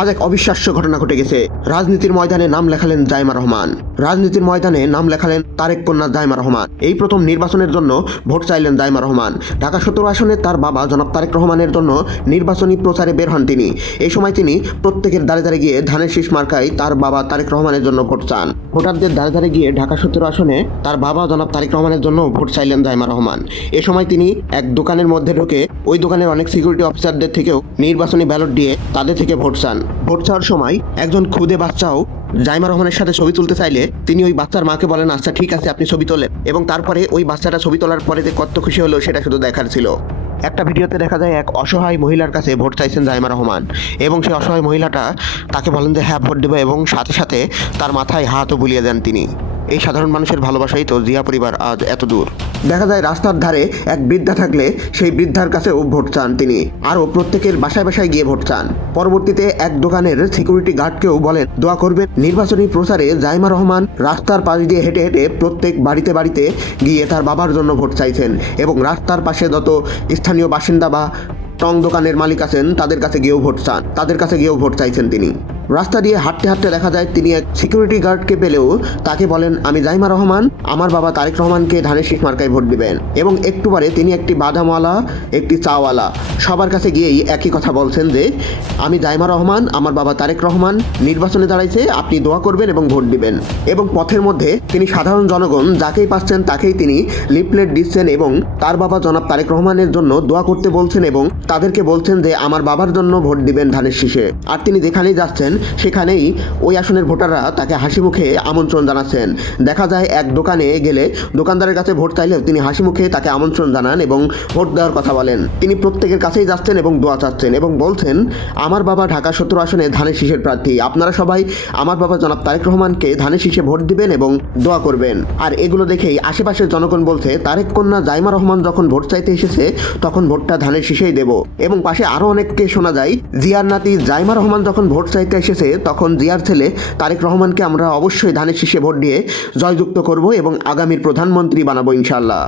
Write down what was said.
আজ এক অবিশ্বাস্য ঘটনা ঘটে গেছে। রাজনীতির ময়দানে নাম লেখালেন জাইমা রহমান। রাজনীতির ময়দানে নাম লেখালেন তারেক কন্যা জাইমা রহমান। এই প্রথম নির্বাচনের জন্য ভোট চাইলেন জাইমা রহমান। ঢাকা 17 আসনে তার বাবা জনাব তারেক রহমানের জন্য নির্বাচনী প্রচারে বের হন তিনি। এই সময় তিনি প্রত্যেকের দ্বারে দ্বারে গিয়ে ধানের শীষ মার্কায় তার বাবা তারেক রহমানের জন্য ভোট চান। ভোটারদের দ্বারে দ্বারে গিয়ে ঢাকা 17 আসনে তার বাবা জনাব তারেক রহমানের জন্য ভোট চাইলেন জাইমা রহমান। এ সময় তিনি এক দোকানের মধ্যে ঢুকে ওই দোকানের অনেক সিকিউরিটি অফিসারদের থেকেও নির্বাচনী ব্যালট দিয়ে তাদের থেকে ভোট চান। ভোট চাওয়ার সময় একজন খুদে বাচ্চাও জাইমা রহমানের সাথে ছবি তুলতে চাইলে তিনি ওই বাচ্চার মাকে বলেন, আচ্ছা ঠিক আছে, আপনি ছবি তোলেন। এবং তারপরে ওই বাচ্চাটা ছবি তোলার পরে যে কত খুশি হলো সেটা শুধু দেখার ছিল। একটা ভিডিওতে দেখা যায় এক অসহায় মহিলার কাছে ভোট চাইছেন জাইমা রহমান এবং সেই অসহায় মহিলাটা তাকে বলেন যে হ্যাঁ ভোট দেবে এবং সাথে সাথে তার মাথায় হাতও বুলিয়ে দেন তিনি। এই সাধারণ মানুষের ভালোবাসাই তো জিয়া পরিবার আজ এত দূর। দেখা যায় রাস্তার ধারে এক বৃদ্ধা থাকলে সেই বৃদ্ধার কাছেও ভোট চান তিনি। আরও প্রত্যেকের বাসায় বাসায় গিয়ে ভোট চান। পরবর্তীতে এক দোকানের সিকিউরিটি গার্ডকেও বলেন দোয়া করবেন। নির্বাচনী প্রচারে জাইমা রহমান রাস্তার পাশ দিয়ে হেঁটে হেঁটে প্রত্যেক বাড়িতে বাড়িতে গিয়ে তার বাবার জন্য ভোট চাইছেন এবং রাস্তার পাশে যত স্থানীয় বাসিন্দা বা টং দোকানের মালিক আছেন তাদের কাছে গিয়েও ভোট চান, তাদের কাছে গিয়েও ভোট চাইছেন তিনি। রাস্তা দিয়ে হাঁটতে হাঁটতে দেখা যায় তিনি এক সিকিউরিটি গার্ডকে পেলেও তাকে বলেন, আমি জাইমা রহমান, আমার বাবা তারেক রহমানকে ধানের শীষ মার্কায় ভোট দিবেন। এবং একটু পরে তিনি একটি বাদামওয়ালা, একটি চাওয়ালা সবার কাছে গিয়েই একই কথা বলছেন যে আমি জাইমা রহমান, আমার বাবা তারেক রহমান নির্বাচনে দাঁড়াইছে, আপনি দোয়া করবেন এবং ভোট দিবেন। এবং পথের মধ্যে তিনি সাধারণ জনগণ যাকেই পাচ্ছেন তাকেই তিনি লিফলেট দিচ্ছেন এবং তার বাবা জনাব তারেক রহমানের জন্য দোয়া করতে বলছেন এবং তাদেরকে বলছেন যে আমার বাবার জন্য ভোট দিবেন ধানের শীষে। আর তিনি যেখানেই যাচ্ছেন সেখানেই ওই আসনের ভোটাররা তাকে হাসি মুখে আমন্ত্রণ জানাচ্ছেন। দেখা যায় এক দোকানে গেলে দোকানদারের কাছে ভোট চাইলেও তিনি হাসি মুখে তাকে আমন্ত্রণ জানান এবং ভোট দেওয়ার কথা বলেন। তিনি প্রত্যেকের কাছেই যাচ্ছেন এবং দোয়া চাচ্ছেন এবং বলছেন আমার বাবা ঢাকা 17 আসনে ধানের শীষের প্রার্থী, আপনারা সবাই আমার বাবা জনাব তারেক রহমানকে ধানের শীষে ভোট দিবেন এবং দোয়া করবেন। আর এগুলো দেখেই আশেপাশের জনগণ বলছে তারেক কন্যা জাইমা রহমান যখন ভোট চাইতে এসেছে তখন ভোটটা ধানের শীষেই দেব। এবং পাশে আরও অনেককে শোনা যায় জিয়ার নাতি জাইমা রহমান যখন ভোট চাইতে এসেছে তখন জিয়ার ছেলে তারেক রহমানকে আমরা অবশ্যই ধানের শীষে ভোট দিয়ে জয়যুক্ত করব এবং আগামীর প্রধানমন্ত্রী বানাবো ইনশাআল্লাহ।